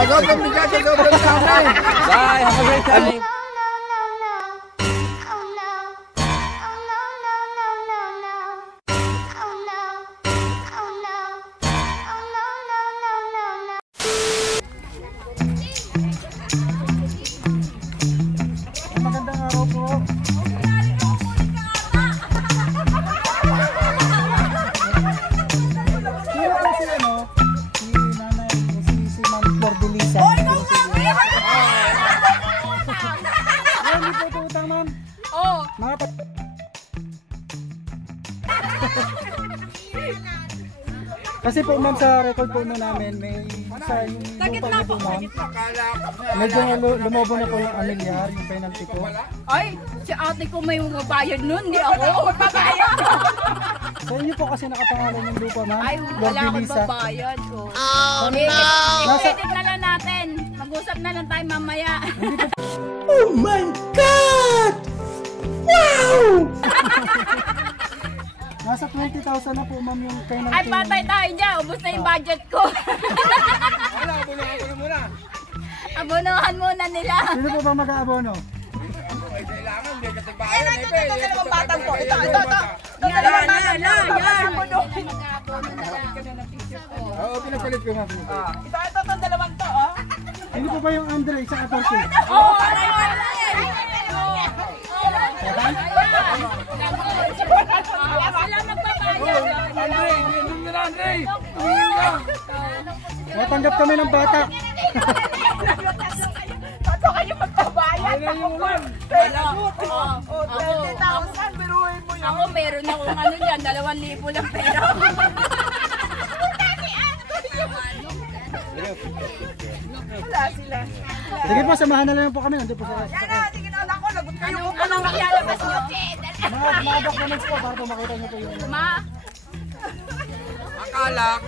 Sobrang bigat, sobrang dami. Bye, have a great time. Magandang araw po. Sino po si ano? Si nanay, si Ma'am Flor de Lisa. Hindi po ito utang, ma'am. Oo. Kasi po ma'am sa record po namin may isa yung lupa niyo po ma'am. Medyo lumobo na po yung amilyar, yung penalty po. Ay, si ate ko may mabayad nun, hindi ako magbabayad. Sa inyo po kasi nakapangalan yung lupa ma'am. Ay, wala akong babayad. Oh no! I-edit na lang natin. Mag-usap na lang tayo mamaya. Oh my God! Wow! Nasa 20,000 na po ma'am yung penalty. Ay, patay tayo dyan. Ubus na yung budget ko. Wala, abunuhan ko na muna. Abunuhan muna nila. Sino po ba mag-aabono? Ay, kailangan, hindi kasi bayan. Ito, dalawang batang po. Ito. Dalawang batang Yan. Oo, pinapalit ko nga po. Ito, dalawang to, oh. Hindi po ba yung Andre sa 14? Oo, sila magbabayad. Andre, hindi nila, Andre. Natanggap kami ng bata. Tato kayo magbabayad. Ayun yung ulan. Oh, 20,000. Biruin mo yun. Ako meron akong ano dyan, 2,000 lang pera. Wala sila. Sige po, samahan na lang po kami. Nandito po sa Yan na, sige na ako. Lagot kayo. Anong makialabas nyo? mga documents po para po makita nyo po yung... Akala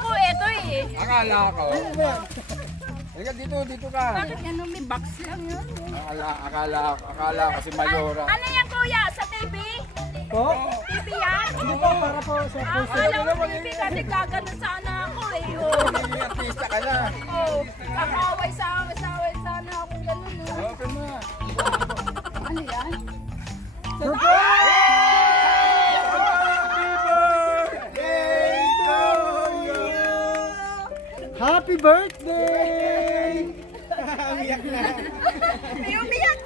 ko eto eh. Akala ko. Halika dito ka. Bakit ano, may box lang yun? Akala kasi mayora. Ano yan kuya? Sa TV? Po? TV yan? Hindi po, para po sa Akala ko TV kasi gagano sana ako eh. Oh. Hindi artista ka na. Oh, kakaway sana ako ganun. Oh. Okay na. Ano yan? Happy birthday! Umiyak na. May umiyak.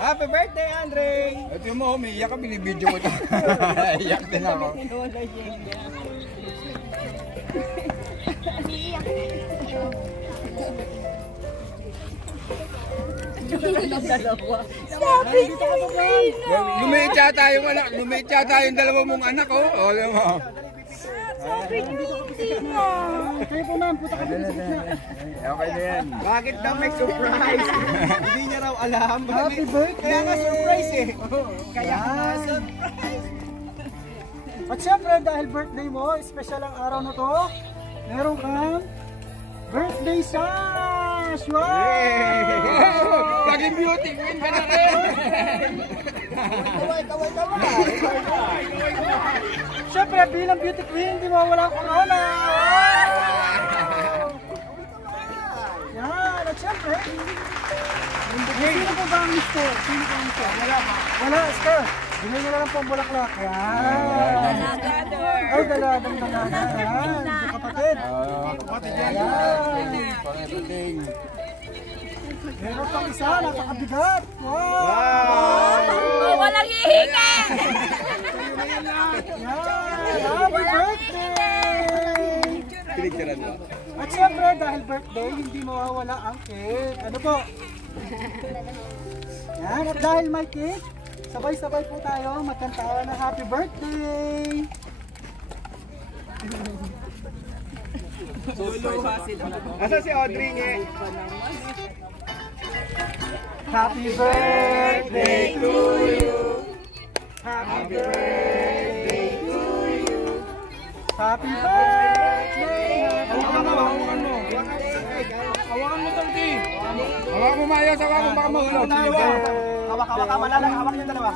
Happy birthday, Andre! Ito mo, umiiyak ka, binibidyo ko ito. Iyak din ako. Lumiit yata yung anak, lumiit yata yung dalawa mong anak, oh. O, alam mo. Kayo po ma'am, puta ka din sa gitna. Okay na yan. Bakit daw may surprise? Hindi niya raw alam. Happy birthday! Kaya nga surprise eh. Kaya nga surprise! At syempre, dahil birthday mo, special ang araw na to, meron kang birthday sash! Wow! Laging beauty queen ka na rin! kaway. Syempre, bilang beauty queen, hindi mawala ang corona! Yan! At syempre, sino po ba ang mister? Sino po ang mister? Wala, Esther! Bigay nyo na lang po ang bulaklak. Yan! Ay, dalagang dalaga. Yan! Yung kapatid. Kapatid yan. Pangitating. Meron pang isa, napakabigat. Wow! Oh, walang hihinga! Yan! Happy birthday! Pinicturan mo. At syempre, dahil birthday, hindi mawawala ang cake. Ano po? Yan, at dahil may cake, sabay-sabay po tayo magkanta na happy birthday! Asa si Audrey niya? Happy birthday to you! Happy birthday to you! Happy birthday! Hawakan mo. Hawakan mo, Tolki. Hawakan mo, Mayos. Hawakan mo, baka mahulog tayo. Hawak, malalang hawak yung dalawa.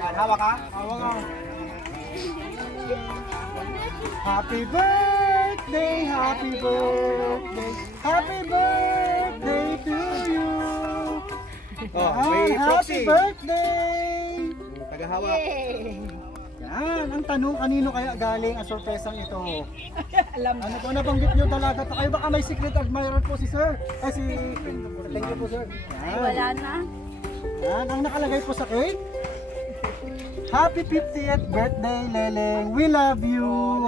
Yan, hawak ha? Hawakan. Happy birthday, happy birthday, happy birthday to you. Oh, Yan, may happy proxy. birthday. Tagahawak. Yan, ang tanong kanino kaya galing ang sorpresang ito? Ano po nabanggit nyo talaga? Kayo baka may secret admirer po si sir? Si... Thank you po sir. Ay, Yan. wala na. Yan, ang nakalagay po sa cake. Happy 50th birthday, Leleng. We love you.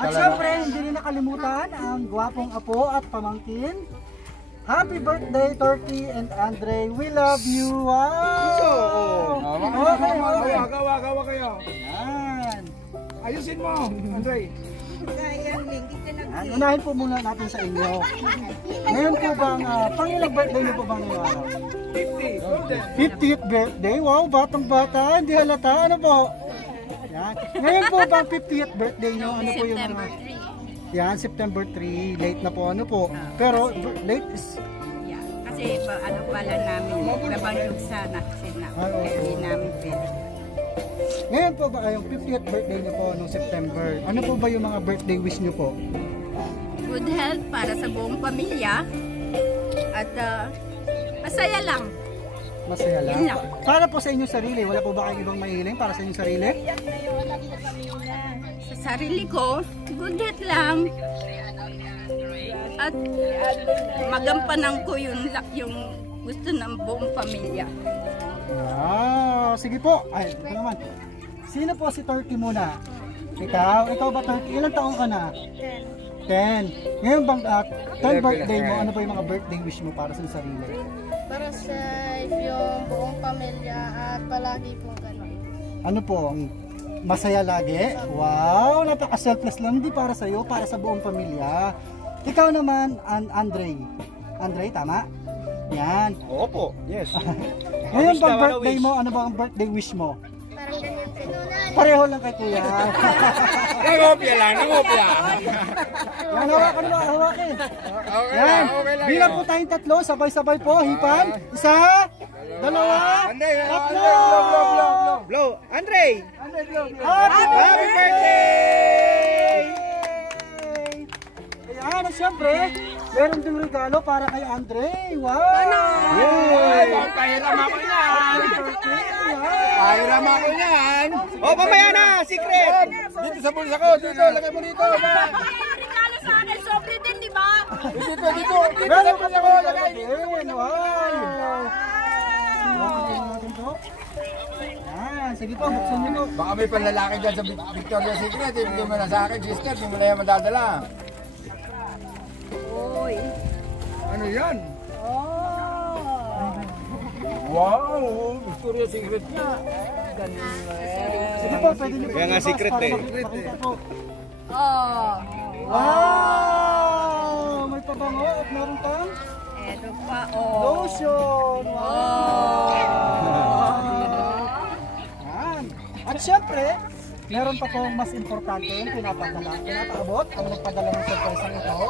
At syempre, hindi rin nakalimutan ang gwapong apo at pamangkin. Happy birthday, Turkey and Andre. We love you. Wow! Okay, okay. Gawa kayo. Yan. Ayusin mo, Andre. Yan, unahin po muna natin sa inyo. Ngayon po bang, pangilang birthday niyo po bang ngayon araw? 50. 50th birthday? Wow, batang bata, hindi halata. Ano po? Yan. Ngayon po bang 50th birthday niyo? Ano po yung September mga... 3. Yan, September 3. Late na po, ano po. Pero late is... Yeah. Kasi ano pala namin, nabanggog sana kasi na. Ah, oo. Kaya hindi namin pwede. Ngayon po ba, yung 50th birthday niyo po nung September, ano po ba yung mga birthday wish niyo po? Good health para sa buong pamilya. At masaya lang. Masaya lang. Yun lang. Para po sa inyong sarili, wala po ba kayong ibang mahiling para sa inyong sarili? Sa sarili ko, good health lang. At magampanan ko yung gusto ng buong pamilya. Wow, sige po. Ay, ito naman. Sino po si Turkey muna? Ikaw ba Turkey? Ilang taong ka na? 10. Ngayon bang 10th birthday mo, ano ba yung mga birthday wish mo para sa sarili? Para sa yung buong pamilya at palagi pong gano'n. Ano po, masaya lagi? Wow, napaka-selfless lang. Hindi para sa'yo, para sa buong pamilya. Ikaw naman, Andre. Andre, tama? Yan. Opo, yes. Ngayon Wish bang daw, ano birthday wish? mo, ano ba ang birthday wish mo? Parang ganyan sinunan. Pareho lang kay kuya. Nangopya lang. Yan, hawakan mo, hawakin. Okay Yan, lang. bilang po tayong tatlo, sabay-sabay po, hipan. Isa, dalawa, Andre, tatlo. Blow. Andre! Happy birthday! Ayan, at syempre, meron ding regalo para kay Andre. Wow! Pahiram ako yan. Ayan. Pahiram ako yan. Oh, mamaya na! Secret! Dito sa bulsa ko. Dito, lagay mo dito. Regalo sa akin, sobre din, di ba? Dito. Dito Meron sa ka bulsa na ko. regalo Lagay. din. Wow! Tingnan natin to. Ayan, sige po, buksan niyo po. Baka may panlalaki dyan sa Victoria's Secret. Hindi mo na sa akin, sister. Hindi mo na yan madadala. Uy. Ano yan? Oh. Wow! Victoria's Secret na. Sige po, pwede niyo po. Kaya nga ilabas secret para eh. makita po. Oh. Wow! May pabango at meron pang Eto pa, oh. lotion! Wow! Yan. At syempre, meron pa pong mas importante yung pinapaabot ang nagpadala ng surprise ito.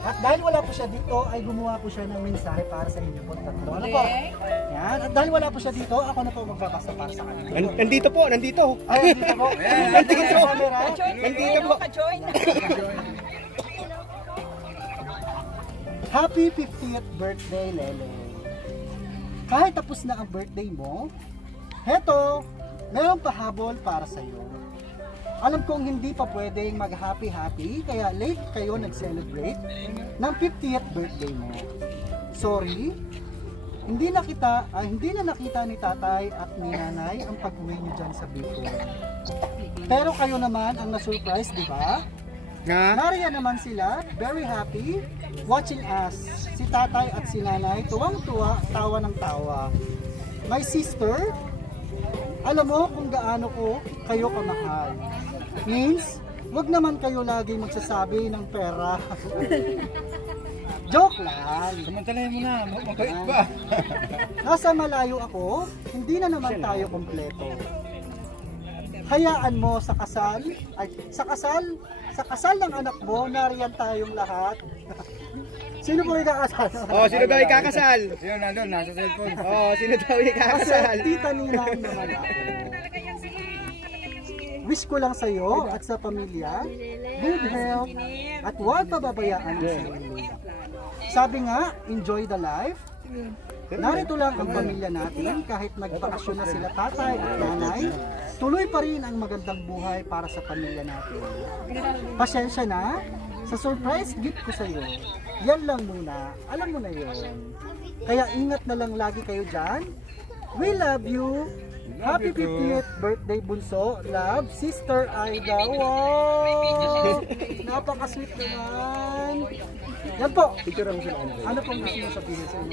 At dahil wala po siya dito, ay gumawa po siya ng mensahe para sa inyo po tatlo. Ano po? Yan. At dahil wala po siya dito, ako na po magbabasa para sa kanya. Nandito po, nandito. Ay, dito po. Nandito po. Nandito po. Happy 50th birthday, Lele. Kahit tapos na ang birthday mo, heto, meron pa habol para sa'yo. Alam kong hindi pa pwedeng mag-happy-happy, kaya late kayo nag-celebrate ng 50th birthday mo. Sorry, hindi na nakita ni tatay at ni nanay ang pag-uwi niyo dyan sa Bicol. Pero kayo naman ang na-surprise, di ba? Nariyan naman sila, very happy, watching us. Si tatay at si nanay, tuwang-tuwa, tawa ng tawa. My sister, alam mo kung gaano ko kayo kamahal. Means, wag naman kayo lagi magsasabi ng pera. Joke lang. Samantalahin mo na. Mabait pa. Nasa malayo ako, hindi na naman tayo kompleto. Hayaan mo sa kasal ng anak mo, nariyan tayong lahat. Sino po ikakasal? Oh, sino daw ikakasal? Sino nandun? Nasa cellphone. Oh, sino daw Kasi ikakasal? tita Ninang naman ako. wish ko lang sa iyo at sa pamilya, good health, at huwag pababayaan ang sarili. Sabi nga, enjoy the life. Narito lang ang pamilya natin, kahit nagbakasyon na sila tatay at nanay, tuloy pa rin ang magandang buhay para sa pamilya natin. Pasensya na, sa surprise gift ko sa iyo, yan lang muna, alam mo na yun. Kaya ingat na lang lagi kayo dyan. We love you. Happy 50th birthday bunso. Love, Sister Aida. Wow! Napaka-sweet naman. Yan po. Ano pong gusto nyo sabihin sa inyo?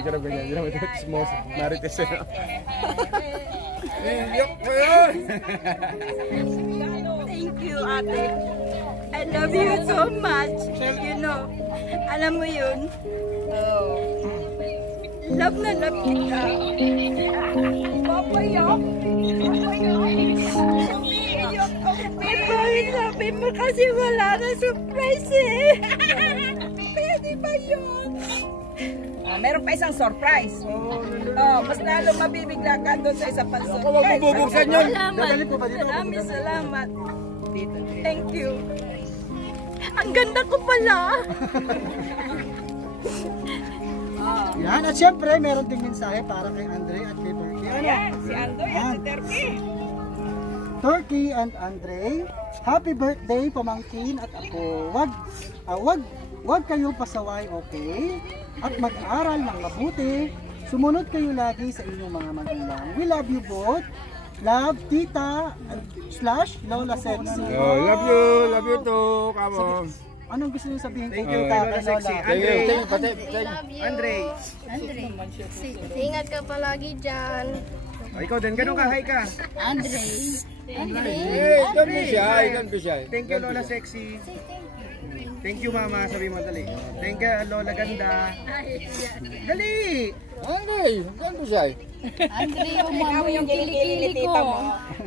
Picture of ganyan. Yun naman ito. Small. Marites na. Iyak ko yun! Thank you, ate. I love you so much. You know, alam mo yun. Love na love kita. Papayak. Sabi mo kasi wala na surprise eh. Pwede ba yun? Meron pa isang surprise. Mas lalo mabibigla ka doon sa isa pang surprise. Huwag mo bubuksan yun! Maraming salamat. Thank you. Ang ganda ko pala. Yan, at syempre, meron ding mensahe para kay Andre at kay Turkey. Ano? Si Andoy at si Turkey. Turkey and Andre, happy birthday pamangkin at ako. Wag kayo pasaway, okay? At mag-aral ng mabuti. Sumunod kayo lagi sa inyong mga magulang. We love you both. Love, Tita / Lola Sexy. Love you too. Come on. Anong gusto niyo sabihin kay you, Tita Lola kay Sexy. Lola? Andre. Love you. Andre. Ingat ka palagi dyan. Ikaw din, ganun ka, hi ka. Andre. Don't be shy. Don't be shy. Thank you, Lola Sexy. Thank you, Mama. Sabi mo, dali. Thank you, Lola Ganda. Dali! Andre, don't be shy. Andre, umamo yung kilikili ko.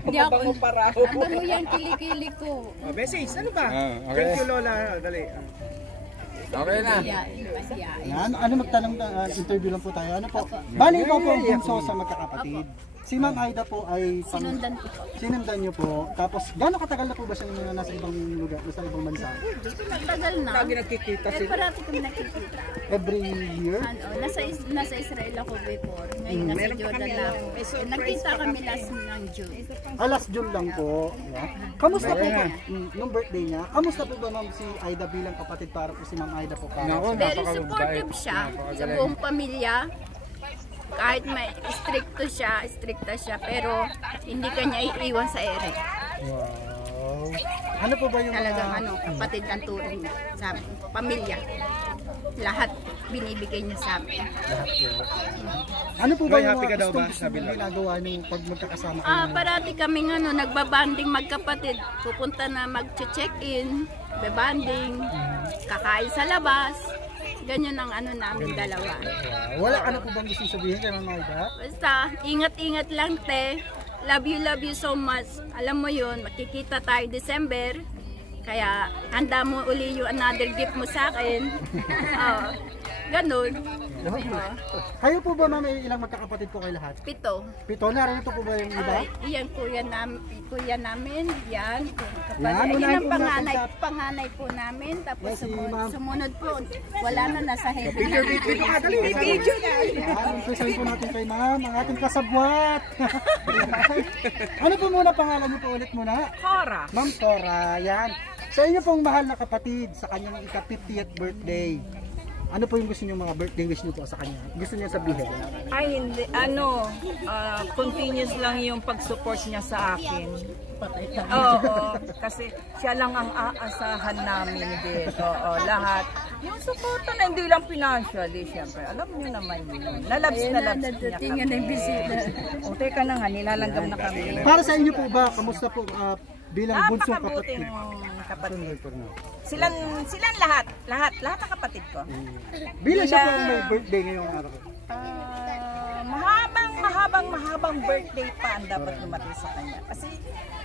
Hindi ako. Ano mo yung kilikili ko? Besis, ano ba? Okay. Thank you, Lola. Dali. Okay na. Yan, ano magtanong interview lang po tayo. Ano po? Bali po po ang bunso sa magkakapatid. Si Ma'am Aida po ay Sinundan ko po. sinundan niyo po. Tapos gaano katagal na po ba siya nasa ibang lugar, nasa ibang bansa? Matagal na. Lagi nagkikita Eh, parati kami nakikita. Every year? Nasa Israel ako before. Ngayon nasa Jordan na ako. Nagkita kami last ng June. Last June lang po. Yeah. Kamusta po ba nung birthday niya? Kamusta po ba Ma'am si Aida bilang kapatid para po si Ma'am Aida po para? Nako, Very supportive siya sa buong pamilya. Kahit may stricta siya, pero hindi kanya iiwan sa ere. Wow. Ano po ba yung Talagang kapatid ang turing niya sa amin, pamilya. Lahat binibigay niya sa amin. Ano po ba Loy, yung happy ka daw ba? customs Sabi na lang. ginagawa niyo pag magkakasama kayo? Parati kaming nagbabanding magkapatid. Pupunta na mag-check-in, bebanding, kakain sa labas. Ganyan ang namin dalawa. Wala ano po bang gusto sabihin kay Ma'am Aida? Basta, ingat-ingat lang, te. Love you so much. Alam mo yun, makikita tayo December. Kaya, handa mo uli yung another gift mo sa akin. Ganun. Kayo po ba Ma'am, ilang magkakapatid po kayo lahat? 7. 7 na rin ito po ba yung iba? Yan, kuya namin. Yan. Yan, Yan unahin ang po natin sa- panganay po namin. Tapos Yes, si Ma'am. sumunod po. Wala na, nasa heaven. Video ka, dali. Video na. Yan, umpisahin po natin kay Ma'am, ang ating kasabwat. Ano po muna pangalan niyo po ulit muna? Cora. Ma'am Cora, yan. Sa inyo pong mahal na kapatid sa kanyang ika-50th birthday. Ano po yung gusto niyo mga birthday wish niyo po sa kanya? Gusto niya sabihin? Ay, hindi. Continuous lang yung pag-support niya sa akin. Oo, kasi siya lang ang aasahan namin din. Oo, lahat. Yung support na hindi lang financially, syempre. Alam niyo naman yun. Lalabs niya Tingnan kami. ng bisita. O, teka na nga, nilalanggam na kami. Para sa inyo po ba, kamusta po bilang bunsong Napakabuting kapatid? kapatid. Silang lahat ng kapatid ko. Bilang siya po ang may birthday ngayong araw. Mahabang birthday pa ang dapat dumating sa kanya. Kasi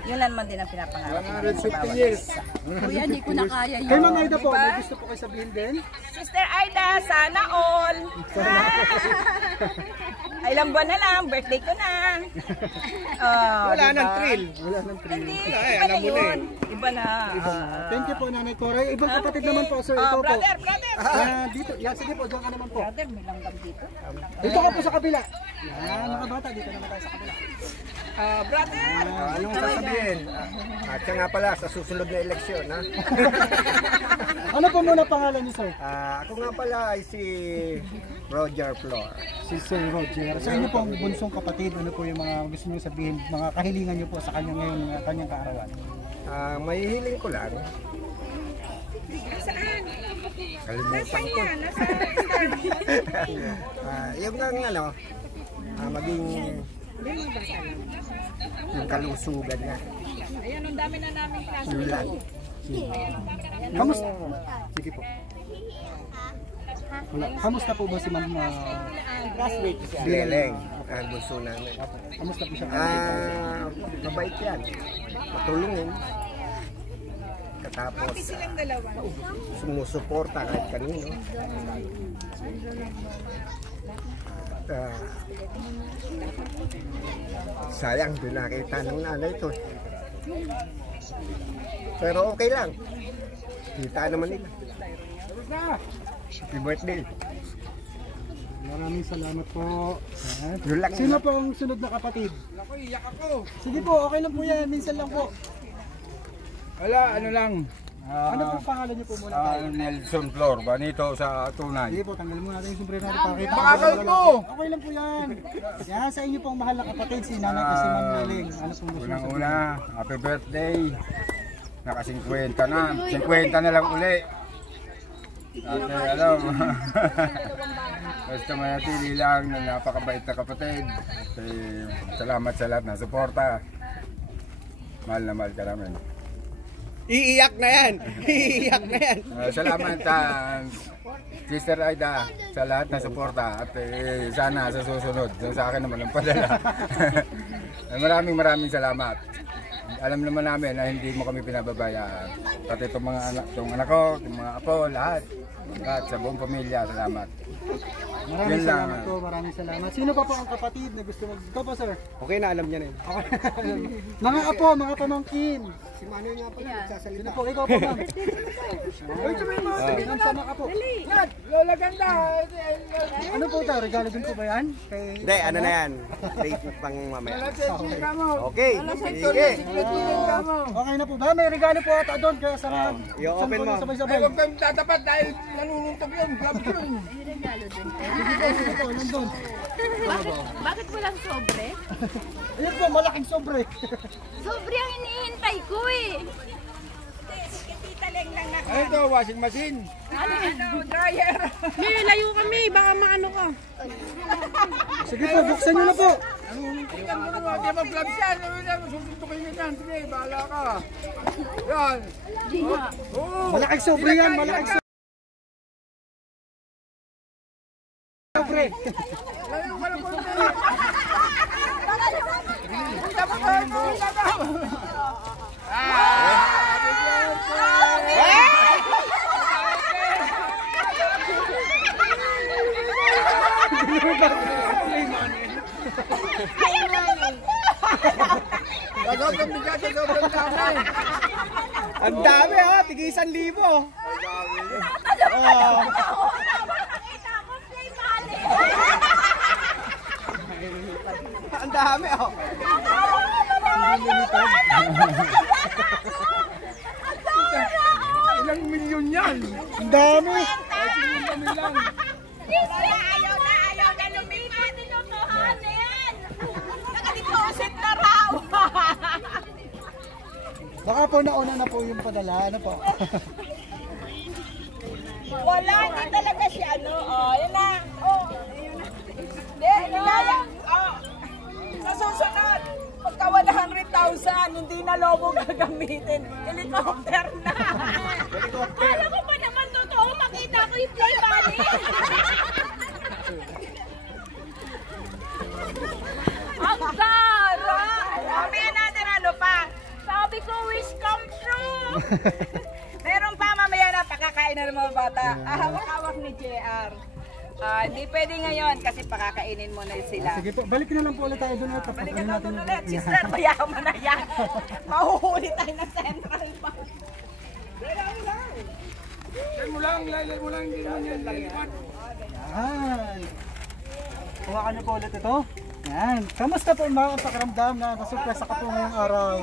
yun naman din ang pinapangarap ko. 150 years. Kuya, hindi ko na kaya yun. Kay Ma'am Aida po, may gusto po kayo sabihin din? Sister Aida, sana all! Ilang buwan na lang, birthday ko na. Oh, Wala diba? nang thrill. Wala nang trip. Hindi, Wala, iba alam na mo na yun. Iba na. Thank you po, Nanay Cora. Ibang kapatid naman po, sir. Ikaw po. Brother. Yan, dito. Yan, sige po, diyan ka naman po. Brother, may langgam dito. Dito ka po sa kabila. Yan, mga bata, dito naman tayo sa kabila. Brother. Anong sasabihin? At siya nga pala sa susunod na eleksyon, ha? Ano po muna pangalan niyo, sir? Ako nga pala ay si Roger Flor. Si Sir Roger. Sa inyo po ang bunsong kapatid, ano po yung mga gusto niyo sabihin, mga kahilingan niyo po sa kanya ngayon, kanyang kaarawan? May hiling ko lang. Kalimutan ko. Yung nga maging yung kalusugan niya. Ayan, ang dami na namin klase. Yun lang. Kamusta? Sige po. Wala. Kamusta po ba si Ma'am Leleng, ang bunso namin. Kamusta po siya? Mabait yan. Matulungin. Katapos, sumusuporta kahit kanino. At sayang doon nakita ng nanay ko. Pero okay lang. Kita naman nila. Happy birthday. Maraming salamat po. Yun lang. Sino po ang sunod na kapatid? Ako, iyak ako. Sige po, okay lang po yan. Minsan lang po. Wala, ano lang. Ano po pangalan niyo po muna tayo? Nelson Flor, Banito sa tunay. Sige po, tanggalin muna natin yung sombrero natin para kita. Makakal po! Okay lang po yan. Yan, sa inyo pong mahal na kapatid, si Nanay kasi Ma'am Leling. Ano pong gusto niyo sabihin? Unang-una, happy birthday. Naka 50 na. 50 na lang uli. At alam, basta manatili lang na napakabait na kapatid. Salamat sa lahat na suporta. Mahal na mahal ka namin. Iiyak na yan! Iiyak na yan! Salamat Sister Aida sa lahat na suporta at sana sa susunod sa akin naman ang padala. Maraming salamat. Alam naman namin na hindi mo kami pinababayaan. Pati itong mga anak ko, itong mga apo, lahat. At sa buong pamilya, salamat. Maraming salamat po, maraming salamat. Sino pa po ang kapatid na gusto mag... Ikaw po, sir. Okay na, alam niya na yun. Mga apo, mga pamangkin. Si Manoy nga pala, nagsasalita. Sino po? Ikaw po, ma'am. Ay, sabihin mo. Ang sama ka po. Lola ganda! Ano po ito? Regalo din po ba yan? Kay... Hindi, ano na yan? Date pang mamaya. Okay. Sige. Okay na po ba? May regalo po ata doon kaya sa mga... i-open mo. Sabay-sabay. Huwag kang tatapat dahil nanununtok yun. Grabe yun. Sige po, nandun. Bakit walang sobre? Ayan po, malaking sobre. Sobre ang hinihintay ko eh. Ano ito? Washing machine? Dryer. May layo kami, baka maano ka. Sige po, buksan nyo na po. Tingnan mo naman, di ba vlog siya? Susuntukin nyo yan. Sige, bahala ka. Yan. Oo. Malaking sobre yan, malaking sobre. Layo ka na po. Ang dami ha, tig 1,000. Ang dami oh. Ilang milyon yan? Ang dami. Ayaw na lumipat. Tinutuhan na yan. Nakadeposit na raw. Baka po nauna na po yung padala. Ano po? Wala, hindi talaga siya ano. Oh, yun na. Oh. Hindi, nilaya. Oh. Sa susunod, pagka 100,000, hindi na lobo gagamitin. Helicopter na. Kala ko pa naman totoo, makita ko yung play money. Ang gara! Mamaya natin ano pa. Sabi ko, wish come true. Meron pa mamaya na pakakain na ng mga bata. Hawak-hawak ni JR. Hindi pwede ngayon kasi pakakainin mo na sila. Sige po, balik na lang po ulit tayo doon at tapos Balikan ano na natin. ulit. Sister, bayakan mo na yan. Mahuhuli tayo ng Central Bank. Lay mo lang, hindi naman yan lilipat. Yan. Hawakan niyo po ulit ito. Yan. Kamusta po mga pakiramdam na nasurpresa ka po ngayong araw?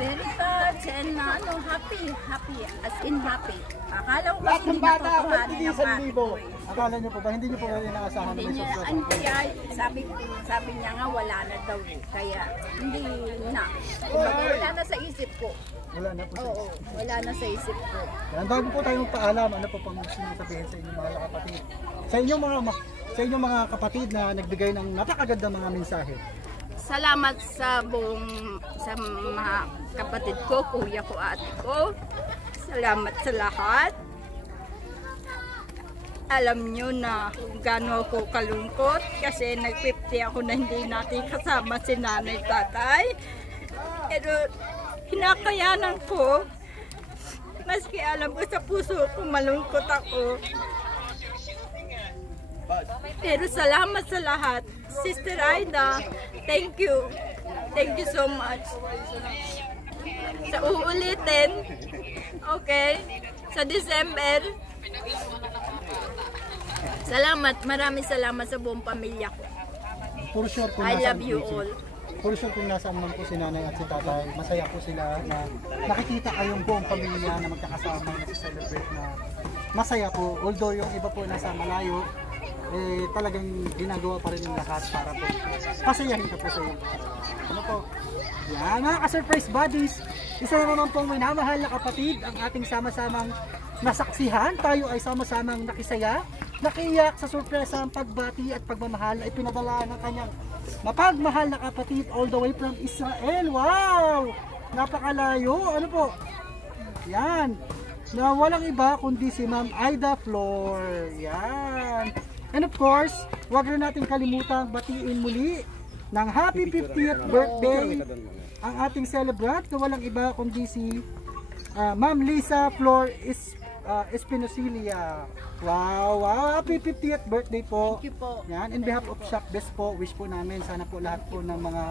Very touched and happy, as in happy. Akala ko kasi hindi natutuhanan ng ate ko eh. Akala niyo po ba? Hindi niyo po inaasahan na Hindi may niya, surpresa? sabi niya nga wala na daw eh. Kaya hindi na. Kumbaga wala na sa isip ko. Wala na po. Oo, wala na sa isip ko. Yan, bago po tayo magpaalam, ano po pang gusto niyo sabihin sa inyong mga kapatid? Sa inyong mga kapatid na nagbigay ng napakagandang mga mensahe. Salamat sa mga kapatid ko, kuya ko, ate ko. Salamat sa lahat. Alam nyo na kung gaano ako kalungkot kasi nag-50 ako na hindi natin kasama si nanay tatay. Pero hinakayanan ko, maski alam ko sa puso ko malungkot ako. Pero salamat sa lahat. Sister Aida, thank you. Thank you so much. Sa uulitin, okay, sa December, salamat, maraming salamat sa buong pamilya ko. For sure kung I nasaan love you po all. For sure kung nasaan man po si nanay at si tatay, masaya po sila na nakikita kayong buong pamilya na magkakasama na celebrate na masaya po. Although yung iba po nasa malayo, talagang ginagawa pa rin yung lahat para po pasayahin ka po sa iyo. Ano po? Yan, mga ka-surprise buddies, isa na naman pong minamahal na kapatid ang ating sama-samang nasaksihan. Tayo ay sama-samang nakisaya, nakiyak sa sorpresang pagbati at pagmamahal ay pinadala ng kanyang mapagmahal na kapatid all the way from Israel. Wow! Napakalayo. Ano po? Yan. Na walang iba kundi si Ma'am Aida Flor. Yan. And of course, huwag rin natin kalimutang batiin muli ng happy 50th birthday ang ating celebrant na walang iba kundi si Ma'am Lisa Flor Espinosilia. Wow, wow, happy 50th birthday po. Thank you po. Yan, in behalf of Shop Best po, wish po namin sana po lahat po ng mga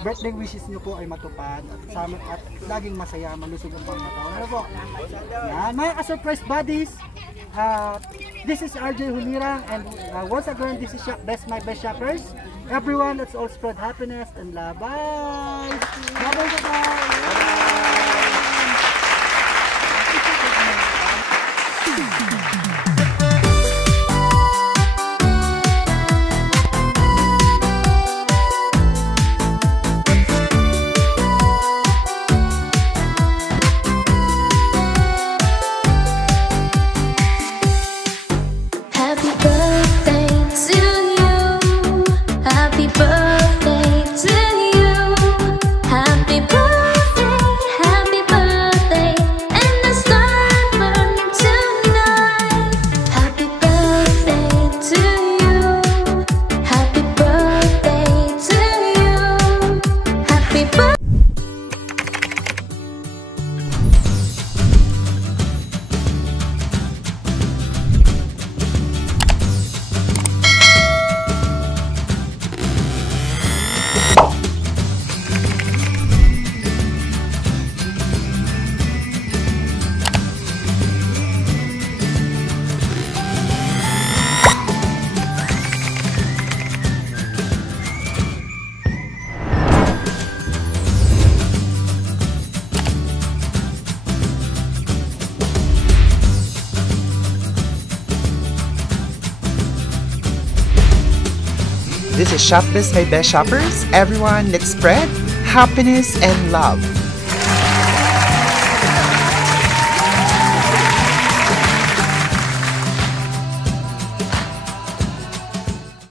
birthday wishes nyo po ay matupad at laging masaya, malusog ang pangataon. Ano po? Yan, mga ka-surprise buddies, this is RJ Hulirang and once again, this is Shop Best, my best shoppers. Everyone, let's all spread happiness and love. Bye! Bye-bye! Happy birthday to you. Happy birthday to you. Happy birthday, and the star burn tonight. Happy birthday to you. Happy birthday to you. Happy birthday. This is Shop Best, my best shoppers. Everyone, let's spread happiness and love.